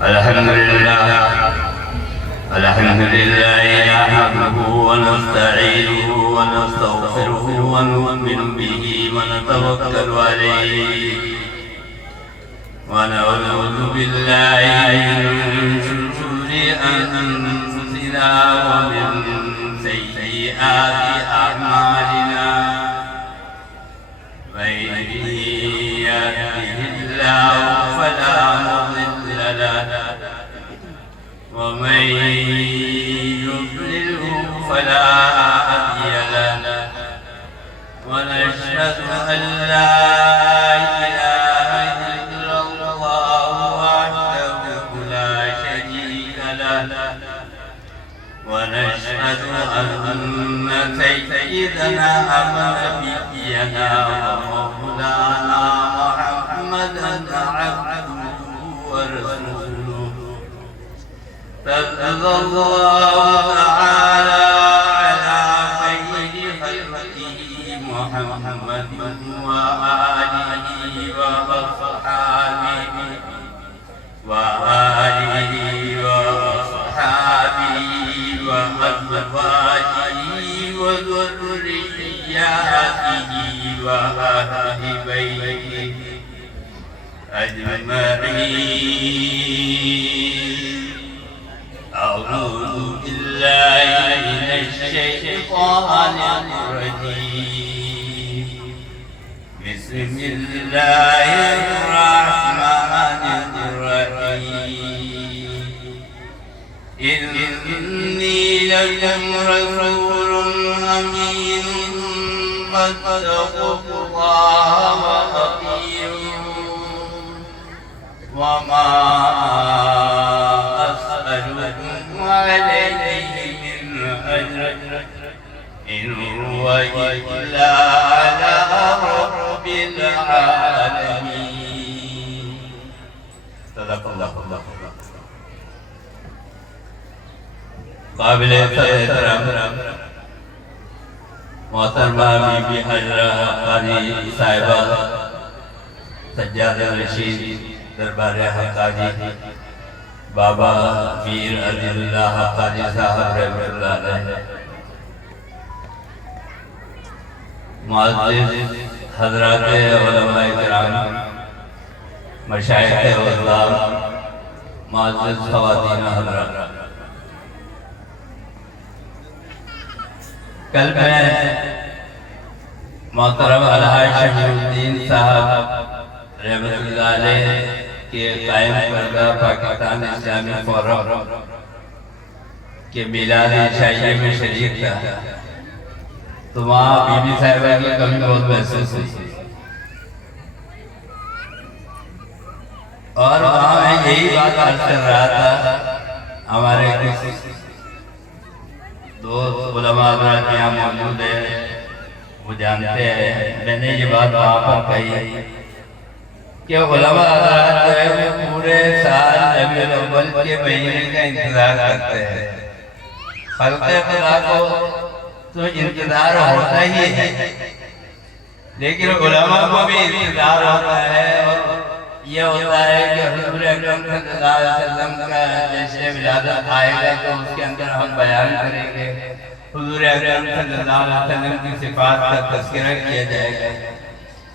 الحمد لله نحمده ونستعينه ونستغفره ونؤمن به ونتوكل عليه ونعوذ بالله من شرور أنفسنا ومن سيئات أعمالنا من يهده الله فلا مضل له ومن يضلله فلا هادي له ونشهد أن لا إله إلا الله وحده لا شريك له ونشهد أن سيدنا ونبينا ومولانا محمدا عبده ورسوله صلى الله تعالى على خير خلقه محمد وآله وصحبه وأزواجه وذرياته وأهل بيته أجمعين. أعوذ بالله من الشيطان الرجيم. بسم الله الرحمن الرحيم. إني لكم رسول أمين فاتقوا الله وأطيعون وما أسألكم عليه من أجر إن هو إلا على رب العالمين. صدق الله. قابل احترام محترمہ بی بی حضرہ حقانی صاحبہ سجاد رشید دربار حقانی بابا میر عزیز اللہ حقانی صاحب رحمۃ اللہ علیہ، معزز حضرات علماء کرام، مشائخ عظام، معزز خواتین حضرات، کل میں محترم الحاج شمیر الدین صاحب رحمۃ اللہ علیہ کے قائم کردہ پاکستان اسلامی فورم کے میلاد عشائیہ میں شریک تھا، تو وہاں بی بی صاحبہ کی کمی بہت محسوس ہوئی، اور وہاں میں یہی بات عرض کر رہا تھا. ہمارے دوست علماء حضرات یہاں موجود ہیں، وہ جانتے ہیں، میں نے یہ بات وہاں پر کہی کہ علماء حضرات جو ہے وہ پورے سال ربیع الاول کے مہینے کا انتظار کرتے ہیں. خلق خدا کو تو انتظار ہوتا ہی ہے، لیکن علماء کو بھی انتظار ہوتا ہے، اور یہ ہوتا ہے کہ حضور اکرم صلی اللہ علیہ وسلم کا جشن ولادت آئے گا تو اس کے اندر ہم بیان کریں گے، حضور اکرم صلی اللہ علیہ وسلم کی صفات کا تذکرہ کیا جائے گا.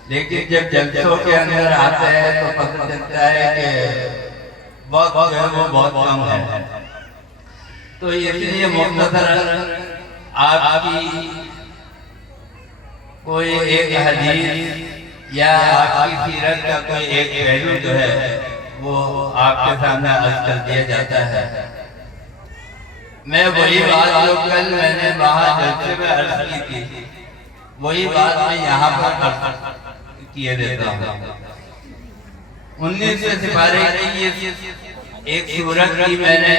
لیکن جب جلسوں کے اندر آتے ہیں تو پتہ چلتا ہے کہ وقت جو ہے وہ بہت کم ہے. تو اس لیے مختصر آپ کی کوئی ایک حدیث یا آپ کی سیرت کا کوئی ایک پہلو جو ہے وہ آپ کے سامنے عرض کر دیا جاتا ہے. میں وہی بات جو کل میں نے وہاں جلسے میں عرض کی تھی، وہی بات میں یہاں پر عرض کیے دیتا ہوں. 19 سپارے کی ایک سورت کی میں نے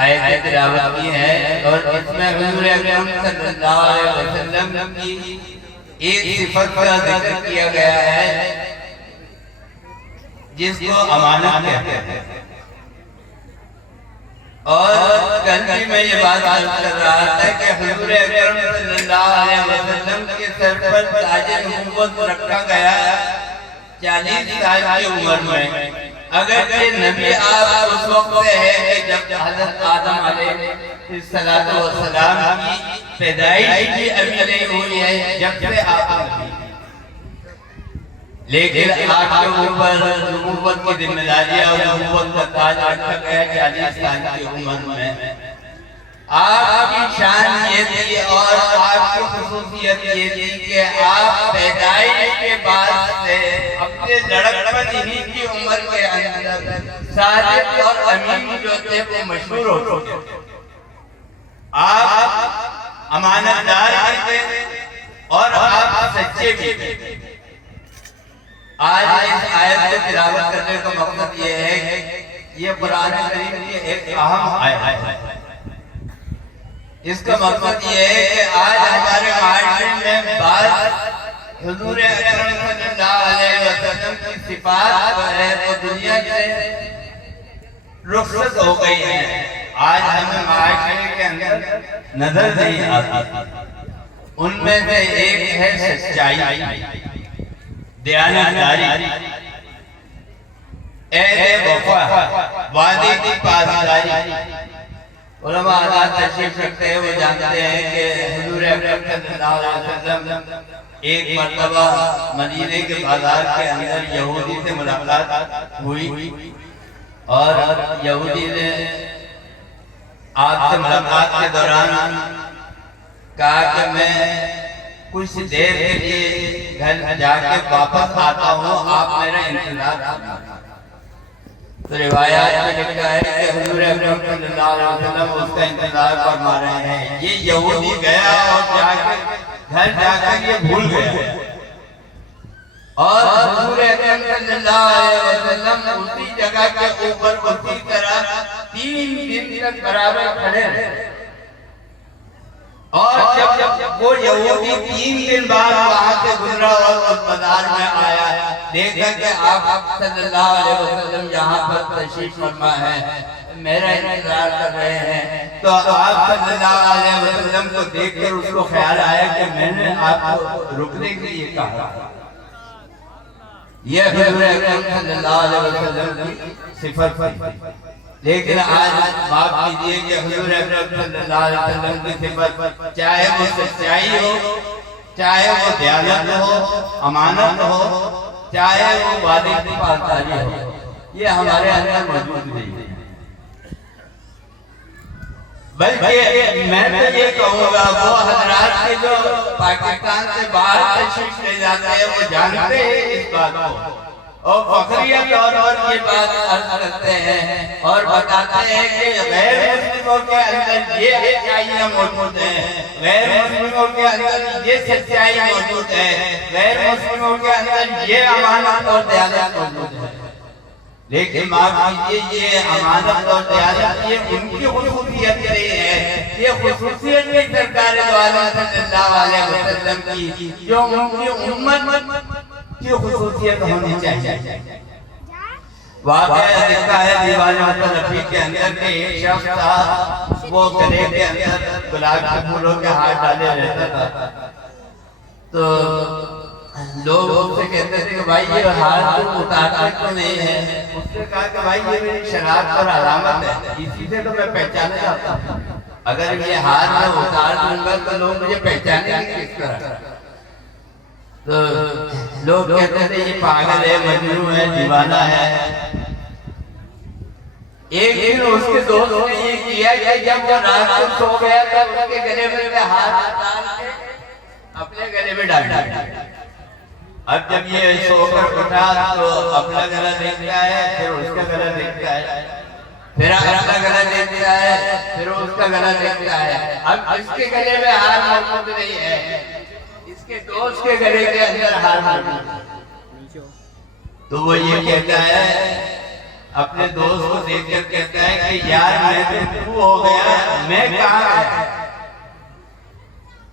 آیت تلاوت کی ہے، اور اس میں حضور اکرم صلی اللہ علیہ وسلم کی ایک صفت کا ذکر کیا گیا ہے جس کو امانت کہتے ہیں. اور کل بھی میں یہ بات عرض کر رہا تھا کہ حضور اکرم صلی اللہ علیہ وسلم کے سر پر تاج نبوت رکھا گیا 40 سال کی عمر میں، اگرچہ نبی آپ اس وقت سے ہے کہ جب حضرت آدم علیہ السلام کی پیدائش بھی ابھی نہیں ہوئی ہے، جب سے آپ نبی، لیکن آپ کے اوپر نبوت کی ذمہ داری اور نبوت کا تاج رکھا گیا 40 سال کی عمر میں۔ آپ کی شان یہ تھی اور آپ کی خصوصیت یہ تھی کہ آپ پیدائش کے بعد سے اپنے لڑکپن ہی کی عمر کے اندر صادق اور امین جو تھے وہ مشہور ہو چکے۔ آپ امانت دار بھی تھے اور آپ سچے بھی تھے۔ آج اس آیت کو تلاوت کرنے کا مقصد یہ ہے کہ یہ قرآن کریم کی ایک اہم آیت ہے۔ اس کا مقصد یہ ہے کہ آج ہمارے معاشرے میں بعض حضور اکرم صلی اللہ علیہ وسلم کی صفات جو ہے وہ دنیا سے رخصت ہو گئی ہیں، آج ہمیں معاشرے کے اندر نظر نہیں آتی۔ ان میں سے ایک ہے سچائی، دیانتداری، عہد وفا، وعدے کی پاسداری۔ علماء حضرات تشریف رکھتے ہیں، وہ جانتے ہیں کہ حضور اکرم صلی اللہ علیہ وسلم ایک مرتبہ مدینے کے بازار کے اندر یہودی سے ملاقات ہوئی اور یہودی نے آپ سے ملاقات کے دوران کہا کہ میں کچھ دیر کے لیے گھر جا کے واپس آتا ہوں، آپ میرا انتظار کرنا۔ تو روایات میں لکھا ہے کہ حضور اکرم صلی اللہ علیہ وسلم اس کا انتظار فرما رہے ہیں۔ یہ یہودی گیا اور گھر جا کر یہ بھول گیا اور حضور اکرم صلی اللہ علیہ وسلم اسی جگہ کے اوپر اسی طرح 3 دن تک برابر کھڑے رہے۔ اور جب وہ یہودی 3 دن بعد وہاں سے گزرا اور اس بازار میں آیا، دیکھا کہ آپ صلی اللہ علیہ وسلم یہاں پر تشریف فرما ہے، میرا انتظار کر رہے ہیں، تو آپ صلی اللہ علیہ وسلم کو دیکھ کر اس کو خیال آیا کہ میں نے آپ کو رکنے کے لیے کہا۔ یہ حضور اکرم صلی اللہ علیہ وسلم کی صفت تھی، لیکن آج بات کیجئے کہ حضور اکرم صلی اللہ علیہ وسلم کی صفت چاہے وہ سچائی ہو، چاہے وہ دیانت ہو، امانت ہو، چاہے وہ وعدے کی پاسداری ہو، یہ ہمارے اندر موجود نہیں ہے۔ بلکہ میں تو یہ کہوں گا وہ حضرات کے جو پاکستان سے باہر تشریف لے جاتے ہیں وہ جانتے ہیں اس بات کو اور فخریہ طور پر یہ بات عرض کرتے ہیں اور بتاتے ہیں کہ غیر مسلموں کے اندر یہ سچائیاں موجود ہیں، غیر مسلموں کے اندر یہ سچائی موجود ہے، غیر مسلموں کے اندر یہ امانت اور دیانت موجود ہے۔ لیکن معاف کیجئے یہ امانت اور دیانت یہ ان کی خصوصیت نہیں ہے، یہ خصوصیت ہے سرکار دو عالم صلی اللہ علیہ وسلم کی، جو ان کی امت کی خصوصیت ہونی چاہیے۔ واقعہ لکھا ہے دیوان مطلفی کے اندر کہ ایک شخص تھا، وہ گلے کے اندر گلاب کے پھولوں کے ہاتھ ڈالے رہتا تھا، تو لوگ اس سے کہتے تھے کہ بھائی یہ ہاتھ تو اتارتے تو نہیں ہے۔ اس نے کہا کہ بھائی یہ میری شراب پر علامت ہے، اسی سے تو میں پہچانا چاہتا ہوں، اگر یہ ہاتھ میں اتار دوں گا تو لوگ مجھے پہچانیں گے کس طرح؟ تو لوگ کہتے تھے یہ پاگل ہے، مجنون ہے، دیوانہ ہے۔ ایک دن اس کے دوست نے یہ کیا کہ جب وہ رات کو سو گیا تب اس کے گلے میں ہاتھ ڈال کے اپنے گلے میں ڈال دیا۔ اب جب یہ سو کر اٹھا تو اپنا گلا دیکھتا ہے، پھر اس کا گلا دیکھتا ہے، پھر اپنا گلا دیکھتا ہے، پھر اس کا گلا دیکھتا ہے۔ اب اس کے گلے میں ہاتھ موجود نہیں ہے، اس کے دوست کے گلے کے اندر ہاتھ موجود ہے۔ تو وہ یہ کہتا ہے، اپنے دوست کو دیکھ کر کہتا ہے کہ یار میں تو ہو گیا، میں کہاں گیا؟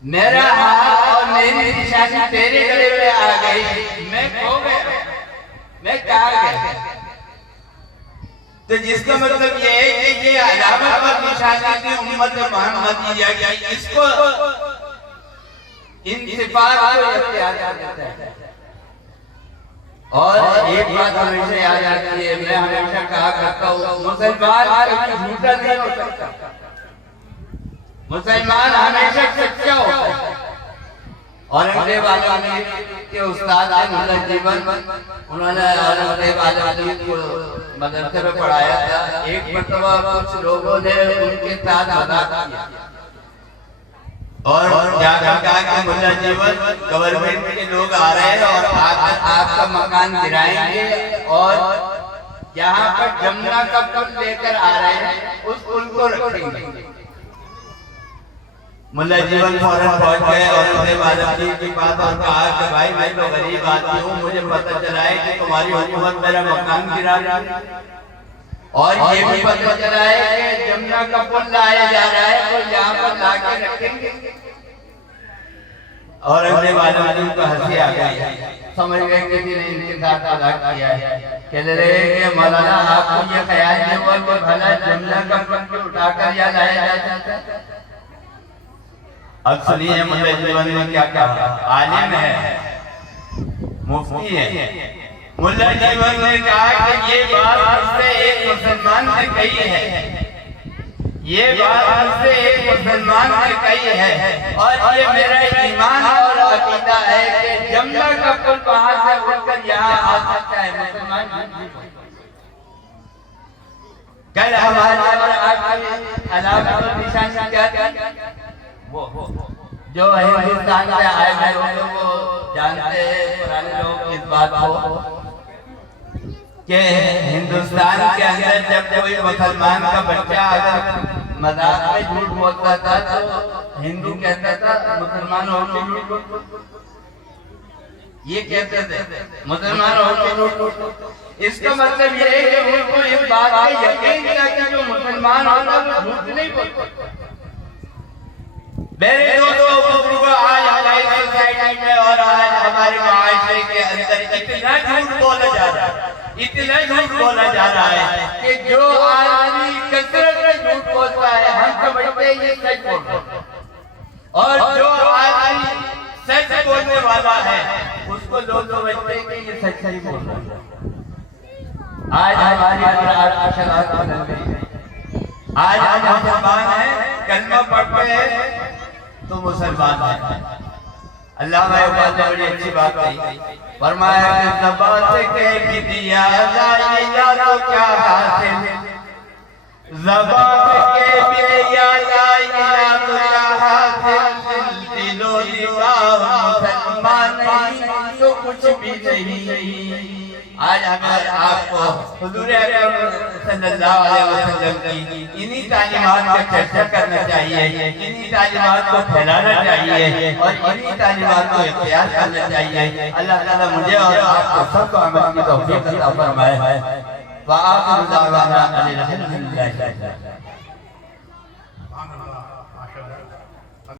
میرا ہاتھ اور میری نشانی تیرے گلے میں آ گئی، میں کھو گیا، میں کہاں گیا؟ تو جس کا مطلب یہ ہے کہ یہ علامت اور نشانی تھی امت محمدیہ کی، اس کو ان صفات کو اختیار کرتا ہے۔ اور ایک بات ہمیشہ یاد آتی ہے، میں ہمیشہ کہا کرتا ہوں مسلمان کبھی جھوٹا نہیں ہو سکتا، مسلمان ہمیشہ سچا ہوتا ہے۔ اورنگزیب عالم کے استاد ہیں ملا جیون، انہوں نے اورنگزیب عالم کو مدرسے میں پڑھایا تھا۔ ایک مرتبہ کچھ لوگوں نے ان کے ساتھ مذاق کیا اور جا کر کہا کہ ملا جیون گورنمنٹ کے لوگ آ رہے ہیں اور آپ کا مکان گرائیں گے اور یہاں پر جمنا کا پل لے کر آ رہے ہیں، اس پل کو رکھیں گے۔ ملا جیون فوراً پہنچ گئے اور اورنگزیب عالم کی بات اور کہا کہ بھائی میں تو غریب آدمی ہوں، مجھے پتہ چلا ہے کہ تمہاری حکومت میرا مکان گرا رہی ہے اور یہ بھی پتہ چلا ہے کہ جمنا کا پل لایا جا رہا ہے اور یہاں پر لا کے رکھیں گے۔ اورنگزیب عالم کو ہنسی آ گئی، سمجھ گئے کہ کسی نے ان کے ساتھ مذاق کیا ہے۔ کہنے لگے کہ مولانا آپ کو یہ خیال نہیں ہوا کہ بھلا جمنا کا پل اٹھا کر یا لایا جا سکتا ہے؟ اب سنیے ملا جیون نے کیا کہا، عالم ہے، مفتی ہے۔ ملا جیون نے کہا کہ یہ بات مجھ سے ایک مسلمان نے کہی ہے، یہ بات مجھ سے ایک مسلمان نے کہی ہے اور یہ میرا ایمان اور عقیدہ ہے کہ جمنا کا پل وہاں سے اٹھ کر یہاں آ سکتا ہے۔ مسلمان کل ہمارے علامات و نشان کیا جو ہندوستان سے آئے ہوئے لوگ وہ جانتے ہیں، پرانے لوگ اس بات کو کہ ہندوستان کے اندر جب کوئی مسلمان کا بچہ اگر مذاق میں جھوٹ بولتا تھا تو ہندو کہتا تھا مسلمان ہو کے جھوٹ، یہ کہتے تھے مسلمان ہو کے جھوٹ۔ اس کا مطلب یہ ہے کہ ان کو اس بات کا یقین تھا کہ جو مسلمان ہوتا وہ جھوٹ نہیں بولتا۔ میرے دوستو، آج ہماری سوسائٹی میں اور آج ہمارے معاشرے کے اندر اتنا جھوٹ بولا جا رہا ہے، اتنا جھوٹ بولا جا رہا ہے کہ جو آدمی کثرت میں جھوٹ بولتا ہے ہم سمجھتے ہیں یہ سچ بول رہا ہے، اور جو آدمی سچ بولنے والا ہے اس کو لوگ سمجھتے ہیں کہ یہ سچ نہیں بول رہا ہے۔ آج ہماری برادری شرارت بدل گئی ہے، آج ہم مسلمان ہیں، کلمہ پڑھتے ہیں تو مسلمان ہیں۔ اللہ اقبال نے بڑی اچھی بات کہی، فرمایا کہ زبان سے کہہ بھی دیا لا الہ تو کیا حاصل، زبان سے کہہ بھی دیا لا الہ تو کیا حاصل، دل و دماغ مسلمان نہیں تو کچھ بھی نہیں۔ آج ہمیں آپ کو حضور اکرم صلی اللہ علیہ وسلم کی انہی تعلیمات کا چرچا کرنا چاہیے، انہی تعلیمات کو پھیلانا چاہیے اور انہی تعلیمات کو اختیار کرنا چاہیے۔ اللہ تعالیٰ مجھے اور آپ کو سب کو عمل کی توفیق عطا فرمائے۔ وآخر دعوانا ان الحمد للہ۔